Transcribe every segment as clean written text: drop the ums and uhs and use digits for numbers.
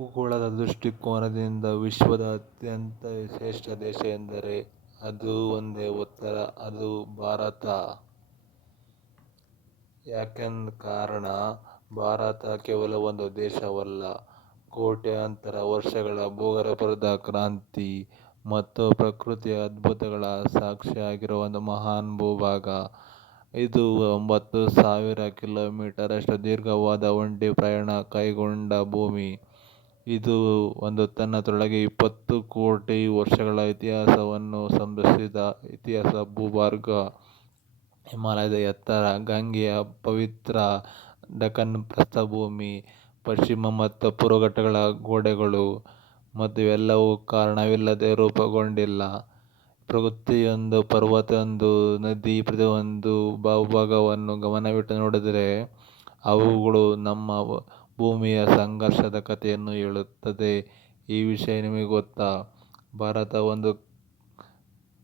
ಭೂಗೋಳದ ದೃಷ್ಟಿಕೋನದಿಂದ ವಿಶ್ವದ ಅತ್ಯಂತ ಶ್ರೇಷ್ಠ ದೇಶ ಎಂದರೆ ಅದು ಒಂದೇ ಉತ್ತರ, ಅದು ಭಾರತ. ಯಾಕೆಂದ ಕಾರಣ, ಭಾರತ ಕೇವಲ ಒಂದು ದೇಶವಲ್ಲ, ಕೋಟ್ಯಾಂತರ ವರ್ಷಗಳ ಭೂಗರ್ಭದ ಕ್ರಾಂತಿ ಮತ್ತು ಪ್ರಕೃತಿಯ ಅದ್ಭುತಗಳ ಸಾಕ್ಷಿಯಾಗಿರುವ ಒಂದು ಮಹಾನ್ ಭೂಭಾಗ. ಇದು 9,000 ಕಿಲೋಮೀಟರ್ ಅಷ್ಟು ದೀರ್ಘವಾದ ಒಂಟಿ ಪ್ರಯಾಣ ಕೈಗೊಂಡ ಭೂಮಿ. ಇದು ಒಂದು ತನ್ನದರೊಳಗೆ 20 ಕೋಟಿ ವರ್ಷಗಳ ಇತಿಹಾಸವನ್ನು ಸಂಭ್ರಮಿಸಿದ ಇತಿಹಾಸ ಭೂಭಾಗ. ಹಿಮಾಲಯದ ಎತ್ತರ, ಗಂಗೆಯ ಪವಿತ್ರ ದಖನ್ ಪ್ರಸ್ಥಭೂಮಿ, ಪಶ್ಚಿಮ ಮತ್ತು ಪೂರ್ವ ಘಟ್ಟಗಳ ಗೋಡೆಗಳು, ಮತ್ತು ಇವೆಲ್ಲವೂ ಕಾರಣವಿಲ್ಲದೆ ರೂಪುಗೊಂಡಿಲ್ಲ. ಪ್ರತಿಯೊಂದು ಪರ್ವತವೊಂದು ನದಿ, ಪ್ರತಿಯೊಂದು ಭೂಭಾಗವನ್ನು ಗಮನವಿಟ್ಟು ನೋಡಿದರೆ ಅವುಗಳು ನಮ್ಮ ಭೂಮಿಯ ಸಂಘರ್ಷದ ಕಥೆಯನ್ನು ಹೇಳುತ್ತದೆ. ಈ ವಿಷಯ ನಿಮಗೆ ಗೊತ್ತಾ? ಭಾರತ ಒಂದು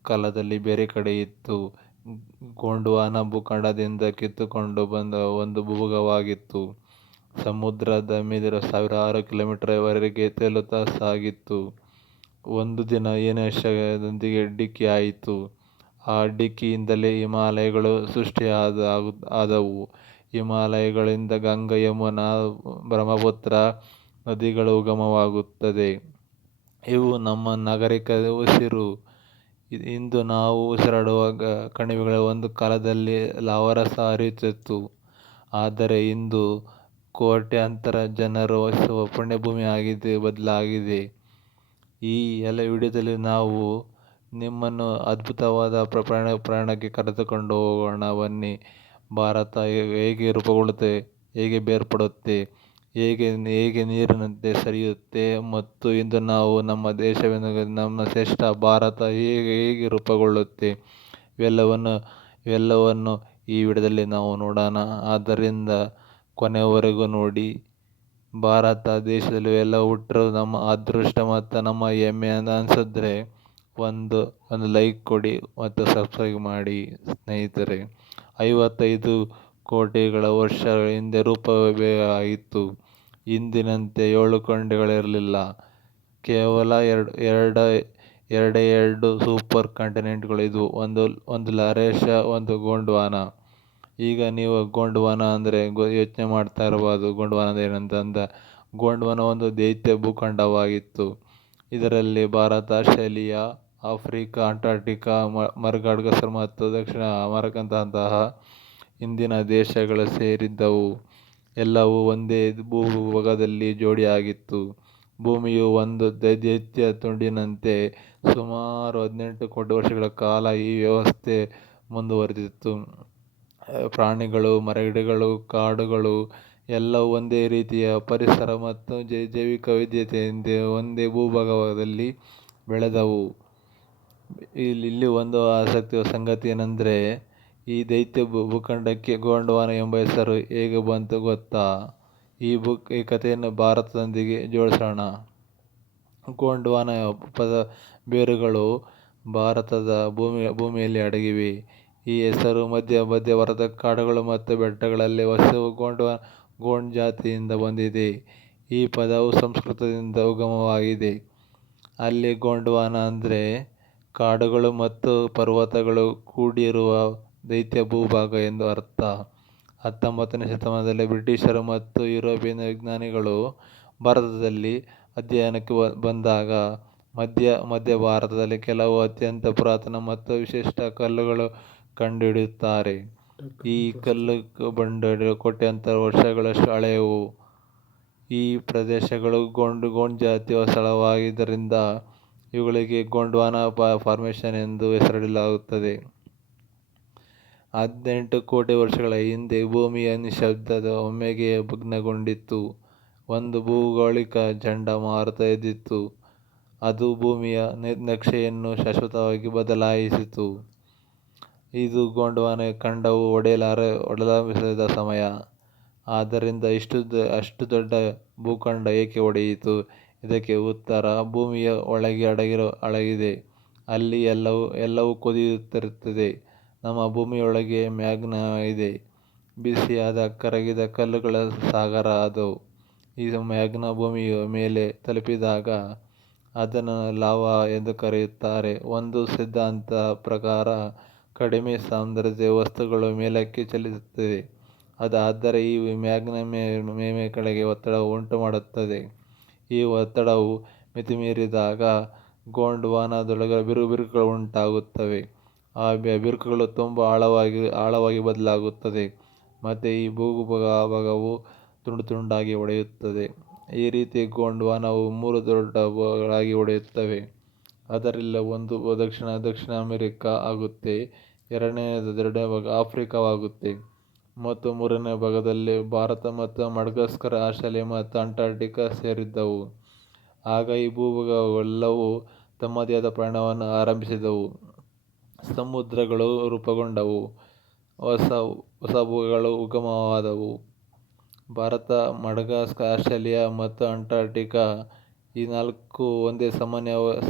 ಕಾಲದಲ್ಲಿ ಬೇರೆ ಕಡೆ ಇತ್ತು. ಗೋಂಡ್ವಾನ ಭೂಖಂಡದಿಂದ ಕಿತ್ತುಕೊಂಡು ಬಂದ ಒಂದು ಭೂಭಾಗವಾಗಿತ್ತು. ಸಮುದ್ರದ ಮೇಲೆ ಸಾವಿರಾರು ಕಿಲೋಮೀಟರ್ ವರೆಗೆ ತೇಲುತ್ತಾ ಸಾಗಿತ್ತು. ಒಂದು ದಿನ ಏನೋ ಡಿಕ್ಕಿಯಾಯಿತು. ಆ ಡಿಕ್ಕಿಯಿಂದಲೇ ಹಿಮಾಲಯಗಳು ಸೃಷ್ಟಿಯಾದವು. ಹಿಮಾಲಯಗಳಿಂದ ಗಂಗಾ, ಯಮುನಾ, ಬ್ರಹ್ಮಪುತ್ರ ನದಿಗಳು ಉಗಮವಾಗುತ್ತದೆ. ಇವು ನಮ್ಮ ನಾಗರಿಕ ಉಸಿರು. ಇಂದು ನಾವು ಉಸಿರಾಡುವ ಕಣಿವೆಗಳ ಒಂದು ಕಾಲದಲ್ಲಿ ಲಾವಾರಸ ಹರಿಯುತ್ತಿತ್ತು. ಆದರೆ ಇಂದು ಕೋಟ್ಯಾಂತರ ಜನರು ವಾಸಿಸುವ ಪುಣ್ಯಭೂಮಿಯಾಗಿ ಬದಲಾಗಿದೆ. ಈ ಎಲ್ಲ ವಿಡಿಯೋದಲ್ಲಿ ನಾವು ನಿಮ್ಮನ್ನು ಅದ್ಭುತವಾದ ಪ್ರಯಾಣಕ್ಕೆ ಕರೆದುಕೊಂಡು ಹೋಗೋಣ. ಬನ್ನಿ. ಭಾರತ ಹೇಗೆ ರೂಪುಗೊಳ್ಳುತ್ತೆ, ಹೇಗೆ ಬೇರ್ಪಡುತ್ತೆ, ಹೇಗೆ ನೀರಿನಂತೆ ಸರಿಯುತ್ತೆ, ಮತ್ತು ಇಂದು ನಾವು ನಮ್ಮ ದೇಶವೆಂದು ನಮ್ಮ ಶ್ರೇಷ್ಠ ಭಾರತ ಹೇಗೆ ರೂಪುಗೊಳ್ಳುತ್ತೆ, ಇವೆಲ್ಲವನ್ನು ಈ ವಿಡಿಯೋದಲ್ಲಿ ನಾವು ನೋಡೋಣ. ಆದ್ದರಿಂದ ಕೊನೆಯವರೆಗೂ ನೋಡಿ. ಭಾರತ ದೇಶದಲ್ಲಿ ಎಲ್ಲ ಹುಟ್ಟಿರೋದು ನಮ್ಮ ಅದೃಷ್ಟ ಮತ್ತು ನಮ್ಮ ಹೆಮ್ಮೆ ಅನಿಸಿದ್ರೆ ಒಂದು ಲೈಕ್ ಕೊಡಿ ಮತ್ತು ಸಬ್ಸ್ಕ್ರೈಬ್ ಮಾಡಿ ಸ್ನೇಹಿತರೆ. 55 ಕೋಟಿಗಳ ವರ್ಷಗಳ ಹಿಂದೆ ರೂಪವೇ ಆಗಿತ್ತು. ಇಂದಿನಂತೆ 7 ಖಂಡಗಳಿರಲಿಲ್ಲ. ಕೇವಲ ಎರಡು ಸೂಪರ್ ಕಾಂಟಿನೆಂಟ್ಗಳು ಇದ್ವು. ಒಂದು ಲಾರೇಶ, ಒಂದು ಗೋಂಡ್ವಾನ. ಈಗ ನೀವು ಗೋಂಡ್ವಾನ ಅಂದರೆ ಯೋಚನೆ ಮಾಡ್ತಾ ಇರಬಹುದು, ಗೋಂಡ್ವಾನ ಏನಂತ. ಗೋಂಡ್ವಾನ ಒಂದು ದೈತ್ಯ ಭೂಖಂಡವಾಗಿತ್ತು. ಇದರಲ್ಲಿ Bharat, Australia, Africa, Antarctica, Madagascar ಮತ್ತು ದಕ್ಷಿಣ ಅಮೆರಿಕದಂತಹ ಹಿಂದಿನ ದೇಶಗಳು ಸೇರಿದ್ದವು. ಎಲ್ಲವೂ ಒಂದೇ ಭೂಭಾಗದಲ್ಲಿ ಜೋಡಿಯಾಗಿತ್ತು. ಭೂಮಿಯು ಒಂದು ದೈತ್ಯ ತುಂಡಿನಂತೆ ಸುಮಾರು 18 ಕೋಟಿ ವರ್ಷಗಳ ಕಾಲ ಈ ವ್ಯವಸ್ಥೆ ಮುಂದುವರೆದಿತ್ತು. ಪ್ರಾಣಿಗಳು, ಮರಗಿಡಗಳು, ಕಾಡುಗಳು ಎಲ್ಲವೂ ಒಂದೇ ರೀತಿಯ ಪರಿಸರ ಮತ್ತು ಜೈವಿಕ ವೈವಿಧ್ಯತೆಯಿಂದ ಒಂದೇ ಭೂಭಾಗದಲ್ಲಿ ಬೆಳೆದವು. ಇಲ್ಲಿ ಒಂದು ಆಸಕ್ತಿಯ ಸಂಗತಿ ಏನೆಂದರೆ, ಈ ದೈತ್ಯ ಭೂಖಂಡಕ್ಕೆ ಗೋಂಡ್ವಾನ ಎಂಬ ಹೆಸರು ಹೇಗೆ ಬಂತು ಗೊತ್ತಾ? ಈ ಕಥೆಯನ್ನು ಭಾರತದೊಂದಿಗೆ ಜೋಡಿಸೋಣ. ಗೋಂಡ್ವಾನ ಪದ ಬೇರುಗಳು ಭಾರತದ ಭೂಮಿಯಲ್ಲಿ ಅಡಗಿವೆ. ಈ ಹೆಸರು ಮಧ್ಯ ಭಾರತದ ಕಾಡುಗಳು ಮತ್ತು ಬೆಟ್ಟಗಳಲ್ಲಿ ವಾಸಿಸುವ ಗೋಂಡ್ ಜಾತಿಯಿಂದ ಬಂದಿದೆ. ಈ ಪದವು ಸಂಸ್ಕೃತದಿಂದ ಉಗಮವಾಗಿದೆ. ಅಲ್ಲಿ ಗೋಂಡ್ವಾನ ಅಂದರೆ ಕಾಡುಗಳು ಮತ್ತು ಪರ್ವತಗಳು ಕೂಡಿರುವ ದೈತ್ಯ ಭೂಭಾಗ ಎಂದು ಅರ್ಥ. 19ನೇ ಶತಮಾನದಲ್ಲಿ ಬ್ರಿಟಿಷರು ಮತ್ತು ಯುರೋಪಿಯನ್ ವಿಜ್ಞಾನಿಗಳು ಭಾರತದಲ್ಲಿ ಅಧ್ಯಯನಕ್ಕೆ ಬಂದಾಗ ಮಧ್ಯ ಭಾರತದಲ್ಲಿ ಕೆಲವು ಅತ್ಯಂತ ಪುರಾತನ ಮತ್ತು ವಿಶಿಷ್ಟ ಕಲ್ಲುಗಳು ಕಂಡುಹಿಡಿಯುತ್ತಾರೆ. ಈ ಕಲ್ಲು ಬಂಡೆಗಳು ಕೋಟ್ಯಾಂತರ ವರ್ಷಗಳಷ್ಟು ಹಳೆಯವು. ಈ ಪ್ರದೇಶಗಳು ಗೋಂಡ್ ಜಾತಿಯ ಸ್ಥಳವಾಗಿದ್ದರಿಂದ ಇವುಗಳಿಗೆ ಗೋಂಡ್ವಾನ ಫಾರ್ಮೇಷನ್ ಎಂದು ಹೆಸರಿಡಲಾಗುತ್ತದೆ. 18 ಕೋಟಿ ವರ್ಷಗಳ ಹಿಂದೆ ಭೂಮಿಯ ನಿಶ್ಶಬ್ದದ ಒಮ್ಮೆಗೆ ಭಗ್ನಗೊಂಡಿತು. ಒಂದು ಭೌಗೋಳಿಕ ಚಂಡಮಾರುತ ಎದ್ದಿತು. ಅದು ಭೂಮಿಯ ನಕ್ಷೆಯನ್ನು ಶಾಶ್ವತವಾಗಿ ಬದಲಾಯಿಸಿತು. ಇದು ಗೋಂಡ್ವಾನ ಖಂಡವು ಒಡೆಯಲಾರಂಭಿಸಿದ ಸಮಯ. ಆದ್ದರಿಂದ ಅಷ್ಟು ದೊಡ್ಡ ಭೂಖಂಡ ಏಕೆ ಒಡೆಯಿತು? ಇದಕ್ಕೆ ಉತ್ತರ ಭೂಮಿಯ ಒಳಗೆ ಅಡಗಿದೆ. ಅಲ್ಲಿ ಎಲ್ಲವೂ ಕುದಿಯುತ್ತಿರುತ್ತದೆ. ನಮ್ಮ ಭೂಮಿಯೊಳಗೆ ಮ್ಯಾಗ್ನಾ ಇದೆ. ಬಿಸಿಯಾದ ಕರಗಿದ ಕಲ್ಲುಗಳ ಸಾಗರ ಅದು. ಈ ಮ್ಯಾಗ್ನಾ ಭೂಮಿಯ ಮೇಲೆ ತಲುಪಿದಾಗ ಅದನ್ನು ಲಾವಾ ಎಂದು ಕರೆಯುತ್ತಾರೆ. ಒಂದು ಸಿದ್ಧಾಂತ ಪ್ರಕಾರ ಕಡಿಮೆ ಸಾಂದ್ರತೆಯ ವಸ್ತುಗಳು ಮೇಲಕ್ಕೆ ಚಲಿಸುತ್ತವೆ. ಆದರೆ ಈ ಮ್ಯಾಗ್ನಾ ಕೆಳಗೆ ಒತ್ತಡವು ಉಂಟುಮಾಡುತ್ತದೆ. ಈ ಒತ್ತಡವು ಮಿತಿಮೀರಿದಾಗ ಗೋಂಡ್ವಾನದೊಳಗೆ ಬಿರುಕುಗಳು ಉಂಟಾಗುತ್ತವೆ. ಆ ಬಿರುಕುಗಳು ತುಂಬ ಆಳವಾಗಿ ಬದಲಾಗುತ್ತದೆ ಮತ್ತು ಈ ಭೂಭಾಗವು ತುಂಡಾಗಿ ಒಡೆಯುತ್ತದೆ. ಈ ರೀತಿ ಗೋಂಡ್ವಾನವು 3 ದೊಡ್ಡ ಭಾಗಗಳಾಗಿ ಒಡೆಯುತ್ತವೆ. ಅದರಲ್ಲಿ ಒಂದು ದಕ್ಷಿಣ ಅಮೆರಿಕ ಆಗುತ್ತೆ, ಎರಡನೇ ಭಾಗ ಆಫ್ರಿಕಾವಾಗುತ್ತೆ ಮತ್ತು ಮೂರನೇ ಭಾಗದಲ್ಲಿ ಭಾರತ ಮತ್ತು ಮಡಗಾಸ್ಕರ್, ಆಸ್ಟ್ರೇಲಿಯಾ ಮತ್ತು ಅಂಟಾರ್ಟಿಕಾ ಸೇರಿದ್ದವು. ಆಗ ಈ ಭೂಭಾಗಗಳೆಲ್ಲವೂ ತಮ್ಮದೇ ಆದ ಪ್ರಯಾಣವನ್ನು ಆರಂಭಿಸಿದವು. ಸಮುದ್ರಗಳು ರೂಪುಗೊಂಡವು, ಹೊಸ ಭೂಭಾಗಗಳು ಉಗಮವಾದವು. ಭಾರತ, ಮಡಗಾಸ್ಕರ್, ಆಸ್ಟ್ರೇಲಿಯಾ ಮತ್ತು ಅಂಟಾರ್ಟಿಕಾ ಈ 4 ಒಂದೇ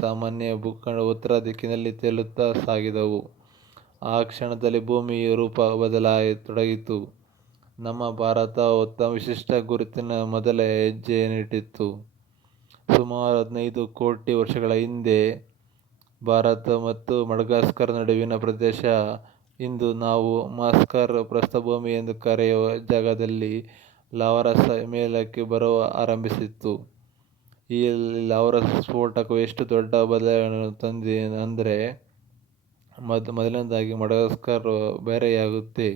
ಸಾಮಾನ್ಯ ಭೂಖಂಡ ಉತ್ತರ ದಿಕ್ಕಿನಲ್ಲಿ ತೇಲುತ್ತಾ ಸಾಗಿದವು. ಆ ಕ್ಷಣದಲ್ಲಿ ಭೂಮಿಯ ರೂಪ ಬದಲಾಗತೊಡಗಿತು. ನಮ್ಮ ಭಾರತ ತಮ್ಮ ವಿಶಿಷ್ಟ ಗುರುತಿನ ಮೊದಲ ಹೆಜ್ಜೆಯನ್ನಿಟ್ಟಿತು. ಸುಮಾರು 15 ಕೋಟಿ ವರ್ಷಗಳ ಹಿಂದೆ ಭಾರತ ಮತ್ತು ಮಡಗಾಸ್ಕರ್ ನಡುವಿನ ಪ್ರದೇಶ, ಇಂದು ನಾವು ಮಾಸ್ಕರ್ ಪ್ರಸ್ಥಭೂಮಿ ಎಂದು ಕರೆಯುವ ಜಾಗದಲ್ಲಿ ಲಾವಾರಸ ಮೇಲಕ್ಕೆ ಬರಲು ಆರಂಭಿಸಿತು. ಈ ಲಾವಾರಸ ಸ್ಫೋಟವು ಎಷ್ಟು ದೊಡ್ಡ ಬದಲಾವಣೆಯನ್ನು ತಂದಿದೆ ಅಂದರೆ, ಮೊದಲನೇದಾಗಿ ಮಡಗಾಸ್ಕರ್ ಬೇರೆಯಾಗುತ್ತೆ.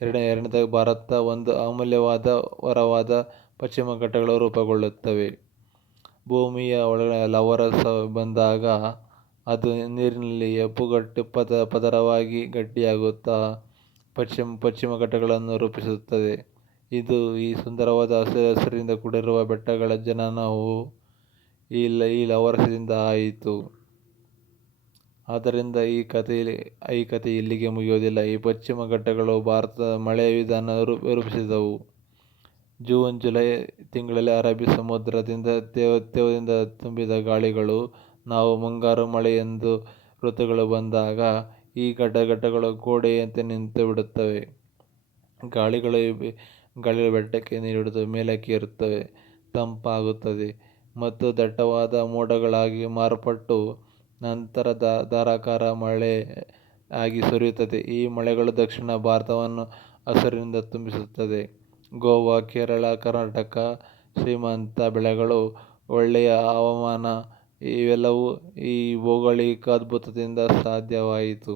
ಎರಡನೇದಾಗಿ ಭಾರತ ಒಂದು ಅಮೂಲ್ಯವಾದ ಹೊರವಾದ ಪಶ್ಚಿಮ ಘಟ್ಟಗಳು ರೂಪುಗೊಳ್ಳುತ್ತವೆ. ಭೂಮಿಯ ಒಳಗಡೆ ಲಾವಾರಸ ಬಂದಾಗ ಅದು ನೀರಿನಲ್ಲಿ ಹೆಪ್ಪುಗಟ್ಟಿ ಪದರವಾಗಿ ಗಟ್ಟಿಯಾಗುತ್ತಾ ಪಶ್ಚಿಮ ಘಟ್ಟಗಳನ್ನು ರೂಪಿಸುತ್ತದೆ. ಈ ಸುಂದರವಾದ ಹಸಿರಿಂದ ಕೂಡಿರುವ ಬೆಟ್ಟಗಳ ಜನನವು ಈ ಲಾವಾರಸದಿಂದ ಆಯಿತು. ಆದ್ದರಿಂದ ಈ ಕಥೆ ಇಲ್ಲಿಗೆ ಮುಗಿಯುವುದಿಲ್ಲ. ಈ ಪಶ್ಚಿಮ ಘಟ್ಟಗಳು ಭಾರತದ ಮಳೆಯ ವಿಧಾನ ರೂಪಿಸಿದವು. ಜೂನ್ ಜುಲೈ ತಿಂಗಳಲ್ಲಿ ಅರಬ್ಬಿ ಸಮುದ್ರದಿಂದ ತೇವದಿಂದ ತುಂಬಿದ ಗಾಳಿಗಳು, ನಾವು ಮುಂಗಾರು ಮಳೆ ಎಂದು ಋತುಗಳು ಬಂದಾಗ ಈ ಘಟ್ಟಗಳು ಗೋಡೆಯಂತೆ ನಿಂತು ಬಿಡುತ್ತವೆ. ಗಾಳಿಗಳು ಬೆಟ್ಟಕ್ಕೆ ನೀರು ಮೇಲಕ್ಕೆ ಏರುತ್ತವೆ, ತಂಪಾಗುತ್ತದೆ ಮತ್ತು ದಟ್ಟವಾದ ಮೋಡಗಳಾಗಿ ಮಾರ್ಪಟ್ಟು ನಂತರ ಧಾರಾಕಾರ ಮಳೆ ಆಗಿ ಸುರಿಯುತ್ತದೆ. ಈ ಮಳೆಗಳು ದಕ್ಷಿಣ ಭಾರತವನ್ನು ಹಸಿರಿನಿಂದ ತುಂಬಿಸುತ್ತದೆ. ಗೋವಾ, ಕೇರಳ, ಕರ್ನಾಟಕ ಶ್ರೀಮಂತ ಬೆಳೆಗಳು, ಒಳ್ಳೆಯ ಹವಾಮಾನ ಇವೆಲ್ಲವೂ ಈ ಭೌಗೋಳಿಕ ಅದ್ಭುತದಿಂದ ಸಾಧ್ಯವಾಯಿತು.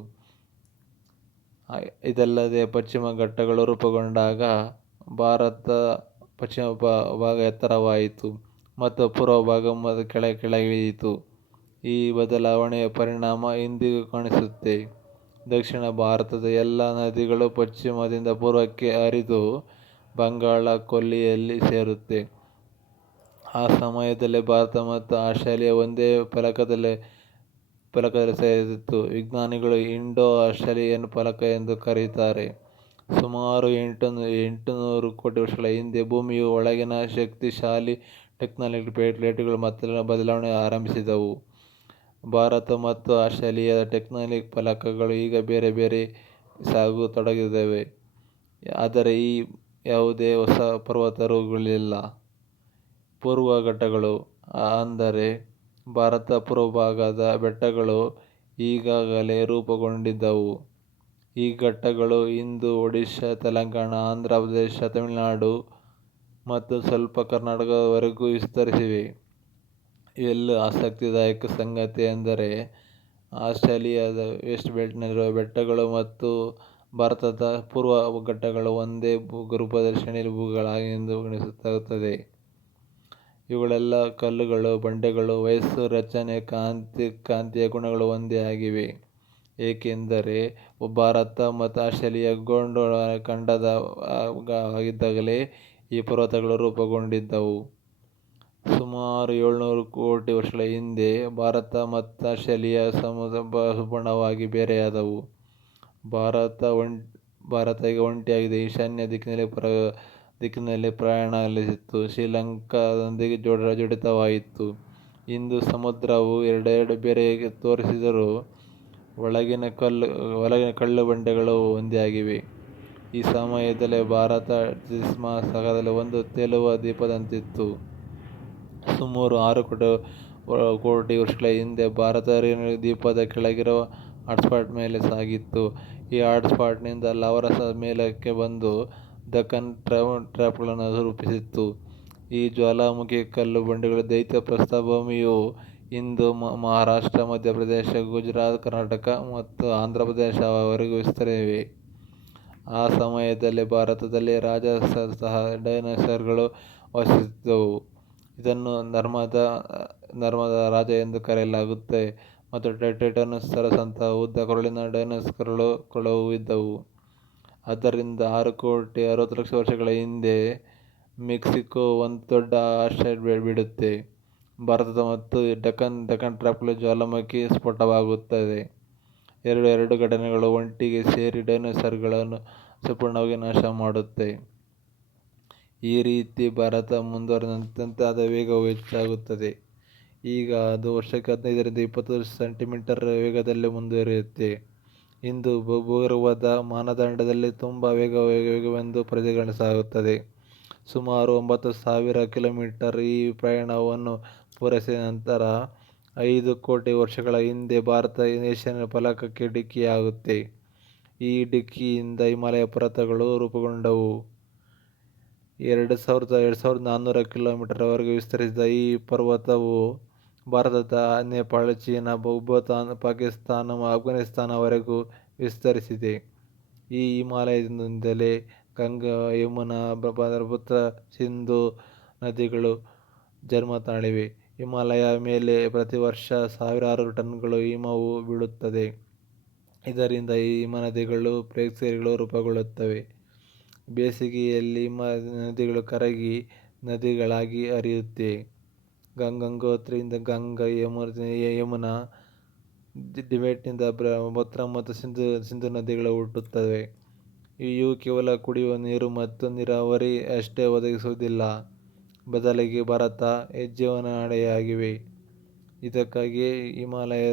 ಇದಲ್ಲದೆ ಪಶ್ಚಿಮ ಘಟ್ಟಗಳು ರೂಪುಗೊಂಡಾಗ ಭಾರತ ಪಶ್ಚಿಮ ಭಾಗ ಎತ್ತರವಾಯಿತು ಮತ್ತು ಪೂರ್ವ ಭಾಗ ಕೆಳಗಿಳಿಯಿತು. ಈ ಬದಲಾವಣೆಯ ಪರಿಣಾಮ ಇಂದಿಗೂ ಕಾಣಿಸುತ್ತೆ. ದಕ್ಷಿಣ ಭಾರತದ ಎಲ್ಲ ನದಿಗಳು ಪಶ್ಚಿಮದಿಂದ ಪೂರ್ವಕ್ಕೆ ಹರಿದು ಬಂಗಾಳ ಕೊಲ್ಲಿಯಲ್ಲಿ ಸೇರುತ್ತೆ. ಆ ಸಮಯದಲ್ಲಿ ಭಾರತ ಮತ್ತು ಆಸ್ಟ್ರೇಲಿಯಾ ಒಂದೇ ಫಲಕದಲ್ಲಿ ಸೇರಿತ್ತು. ವಿಜ್ಞಾನಿಗಳು ಇಂಡೋ-ಆಸ್ಟ್ರೇಲಿಯನ್ ಫಲಕ ಎಂದು ಕರೆಯುತ್ತಾರೆ. ಸುಮಾರು 800 ಕೋಟಿ ವರ್ಷಗಳ ಹಿಂದೆ ಭೂಮಿಯ ಒಳಗಿನ ಶಕ್ತಿಶಾಲಿ ಟೆಕ್ಟಾನಿಕ್ ಪ್ಲೇಟುಗಳು ಮತ್ತೆ ಬದಲಾವಣೆ ಆರಂಭಿಸಿದವು. ಭಾರತ ಮತ್ತು ಆಸ್ಟ್ರೇಲಿಯಾದ ಟೆಕ್ಟಾನಿಕ್ ಫಲಕಗಳು ಈಗ ಬೇರೆ ಬೇರೆ ಸಾಗತೊಡಗಿವೆ. ಆದರೆ ಯಾವುದೇ ಹೊಸ ಪರ್ವತರುಗಳಿಲ್ಲ. ಪೂರ್ವ ಘಟ್ಟಗಳು ಅಂದರೆ ಭಾರತ ಪೂರ್ವಭಾಗದ ಬೆಟ್ಟಗಳು ಈಗಾಗಲೇ ರೂಪುಗೊಂಡಿದ್ದವು. ಈ ಘಟ್ಟಗಳು ಇಂದು ಒಡಿಶಾ, ತೆಲಂಗಾಣ, ಆಂಧ್ರ ಪ್ರದೇಶ, ತಮಿಳುನಾಡು ಮತ್ತು ಸ್ವಲ್ಪ ಕರ್ನಾಟಕದವರೆಗೂ ವಿಸ್ತರಿಸಿವೆ. ಇವೆಲ್ಲ ಆಸಕ್ತಿದಾಯಕ ಸಂಗತಿ ಎಂದರೆ, ಆಸ್ಟ್ರೇಲಿಯಾದ ವೆಸ್ಟ್ ಬೆಲ್ಟ್ನಲ್ಲಿರುವ ಬೆಟ್ಟಗಳು ಮತ್ತು ಭಾರತದ ಪೂರ್ವ ಘಟ್ಟಗಳು ಒಂದೇ ಭೂಗರ್ಭದ ಶ್ರೇಣಿ ಭೂಭಾಗಗಳು ಎಂದು ಗಣಿಸಲಾಗುತ್ತದೆ. ಇವುಗಳೆಲ್ಲ ಕಲ್ಲುಗಳು, ಬಂಡೆಗಳು, ವಯಸ್ಸು, ರಚನೆ, ಕಾಂತೀಯ ಗುಣಗಳು ಒಂದೇ ಆಗಿವೆ. ಏಕೆಂದರೆ ಭಾರತ ಮತ್ತು ಆಸ್ಟ್ರೇಲಿಯಾ ಗೋಂಡ್ವಾನ ಖಂಡದ ಆಗಿದ್ದಾಗಲೇ ಈ ಪರ್ವತಗಳು ರೂಪುಗೊಂಡಿದ್ದವು. ಸುಮಾರು 700 ಕೋಟಿ ವರ್ಷಗಳ ಹಿಂದೆ ಭಾರತ ಮತ್ತು ಆಸ್ಟ್ರೇಲಿಯಾ ಸಂಪೂರ್ಣವಾಗಿ ಬೇರೆಯಾದವು. ಭಾರತ ಈಗ ಒಂಟಿಯಾಗಿದೆ. ಈಶಾನ್ಯ ದಿಕ್ಕಿನಲ್ಲಿ ಪ್ರಯಾಣಿಸಲಿತ್ತು. ಶ್ರೀಲಂಕಾದೊಂದಿಗೆ ಜೋಡಿತವಾಯಿತು. ಇಂದು ಸಮುದ್ರವು ಎರಡೆರಡು ಬೇರೆ ತೋರಿಸಿದರೂ ಒಳಗಿನ ಕಲ್ಲು ಬಂಡೆಗಳು ಒಂದೇ ಆಗಿವೆ. ಈ ಸಮಯದಲ್ಲಿ ಭಾರತ ದ್ವೀಪ ಮಹಾಸಾಗರದಲ್ಲಿ ಒಂದು ತೇಲುವ ದ್ವೀಪದಂತಿತ್ತು. ಸುಮಾರು 6 ಕೋಟಿ ವರ್ಷಗಳ ಹಿಂದೆ ಭಾರತ ದ್ವೀಪದ ಕೆಳಗಿರುವ ಹಾಟ್ಸ್ಪಾಟ್ ಮೇಲೆ ಸಾಗಿತ್ತು. ಈ ಹಾಟ್ಸ್ಪಾಟ್ನಿಂದ ಲಾವಾರಸ ಮೇಲಕ್ಕೆ ಬಂದು ದಕ್ಕನ್ ಟ್ರ್ಯಾಪ್ಗಳನ್ನು ರೂಪಿಸಿತು. ಈ ಜ್ವಾಲಾಮುಖಿ ಕಲ್ಲು ಬಂಡೆಗಳು ದೈತ್ಯ ಪ್ರಸ್ಥಭೂಮಿಯು ಇಂದು ಮಹಾರಾಷ್ಟ್ರ, ಮಧ್ಯಪ್ರದೇಶ, ಗುಜರಾತ್, ಕರ್ನಾಟಕ ಮತ್ತು ಆಂಧ್ರಪ್ರದೇಶವರೆಗೂ ವಿಸ್ತರಿಸಿವೆ. ಆ ಸಮಯದಲ್ಲಿ ಭಾರತದಲ್ಲಿ ರಾಜಸಹ ಡೈನೋಸಾರ್ಗಳು ವಾಸಿಸುತ್ತಿದ್ದವು. ಇದನ್ನು ನರ್ಮದಾ ರಾಜ ಎಂದು ಕರೆಯಲಾಗುತ್ತೆ. ಮತ್ತು ಟೈಟಾನೋಸಾರಸ್ನಂತಹ ಉದ್ದ ಕೊರಳಿನ ಡೈನೋಸಾರ್ಗಳೂ ಇದ್ದವು. ಆದ್ದರಿಂದ 6,60,00,000 ವರ್ಷಗಳ ಹಿಂದೆ ಮೆಕ್ಸಿಕೋ ಒಂದು ದೊಡ್ಡ ಆಸ್ಟರಾಯ್ಡ್ ಬೀಳುತ್ತೆ. ಭಾರತ ಮತ್ತು ದಕ್ಕನ್ ಟ್ರ್ಯಾಪ್ಗಳಲ್ಲಿ ಜ್ವಾಲಾಮುಖಿ ಸ್ಫೋಟವಾಗುತ್ತದೆ. ಎರಡು ಘಟನೆಗಳು ಒಟ್ಟಿಗೆ ಸೇರಿ ಡೈನೋಸಾರ್ಗಳನ್ನು ಸಂಪೂರ್ಣವಾಗಿ ನಾಶ ಮಾಡುತ್ತೆ. ಈ ರೀತಿ ಭಾರತ ಮುಂದುವರೆದಂತೆ ಅದರ ವೇಗವೂ ಹೆಚ್ಚಾಗುತ್ತದೆ. ಈಗ ಅದು ವರ್ಷಕ್ಕೆ 15ರಿಂದ 20 ಸೆಂಟಿಮೀಟರ್ ವೇಗದಲ್ಲಿ ಮುಂದುವರಿಯುತ್ತೆ. ಇಂದು ಭೂಗರ್ಭದ ಮಾನದಂಡದಲ್ಲಿ ತುಂಬ ವೇಗವೆಂದು ಪರಿಗಣಿಸಲಾಗುತ್ತದೆ. ಸುಮಾರು 9,000 ಕಿಲೋಮೀಟರ್. ಈ ಪ್ರಯಾಣವನ್ನು ಪೂರೈಸಿದ ನಂತರ 5 ಕೋಟಿ ವರ್ಷಗಳ ಹಿಂದೆ ಭಾರತ ಏಷ್ಯನ್ ಫಲಕಕ್ಕೆ ಡಿಕ್ಕಿಯಾಗುತ್ತೆ. ಈ ಡಿಕ್ಕಿಯಿಂದ ಹಿಮಾಲಯ ಪರ್ವತಗಳು ರೂಪುಗೊಂಡವು. 2,400 ಕಿಲೋಮೀಟರ್ ವರೆಗೆ ವಿಸ್ತರಿಸಿದ ಈ ಪರ್ವತವು ಭಾರತದ ನೇಪಾಳ, ಚೀನಾ, ಭೂತಾನ್, ಪಾಕಿಸ್ತಾನ, ಅಫ್ಘಾನಿಸ್ತಾನವರೆಗೂ ವಿಸ್ತರಿಸಿದೆ. ಈ ಹಿಮಾಲಯದಿಂದಲೇ ಗಂಗಾ, ಯಮುನಾ, ಬ್ರಹ್ಮಪುತ್ರ, ಸಿಂಧೂ ನದಿಗಳು ಜನ್ಮ ತಾಳಿವೆ. ಹಿಮಾಲಯದ ಮೇಲೆ ಪ್ರತಿ ವರ್ಷ ಸಾವಿರಾರು ಟನ್ಗಳು ಹಿಮವು ಬೀಳುತ್ತದೆ. ಇದರಿಂದ ಈ ಹಿಮನದಿಗಳು ಗ್ಲೇಸಿಯರ್ಗಳು ರೂಪುಗೊಳ್ಳುತ್ತವೆ. ಬೇಸಿಗೆಯಲ್ಲಿ ಹಿಮನದಿಗಳು ಕರಗಿ ನದಿಗಳಾಗಿ ಹರಿಯುತ್ತೆ. ಗಂಗೋತ್ರಿಯಿಂದ ಗಂಗಾ, ಯಮುನಾ, ಟಿಬೆಟ್ನಿಂದ ಬ್ರಹ್ಮಪುತ್ರ ಮತ್ತು ಸಿಂಧೂ ನದಿಗಳು ಹುಟ್ಟುತ್ತವೆ. ಇವು ಕೇವಲ ಕುಡಿಯುವ ನೀರು ಮತ್ತು ನೀರಾವರಿ ಅಷ್ಟೇ ಒದಗಿಸುವುದಿಲ್ಲ, ಬದಲಿಗೆ ಭಾರತದ ಜೀವನಾಡಿಯಾಗಿವೆ. ಇದಕ್ಕಾಗಿಯೇ ಹಿಮಾಲಯ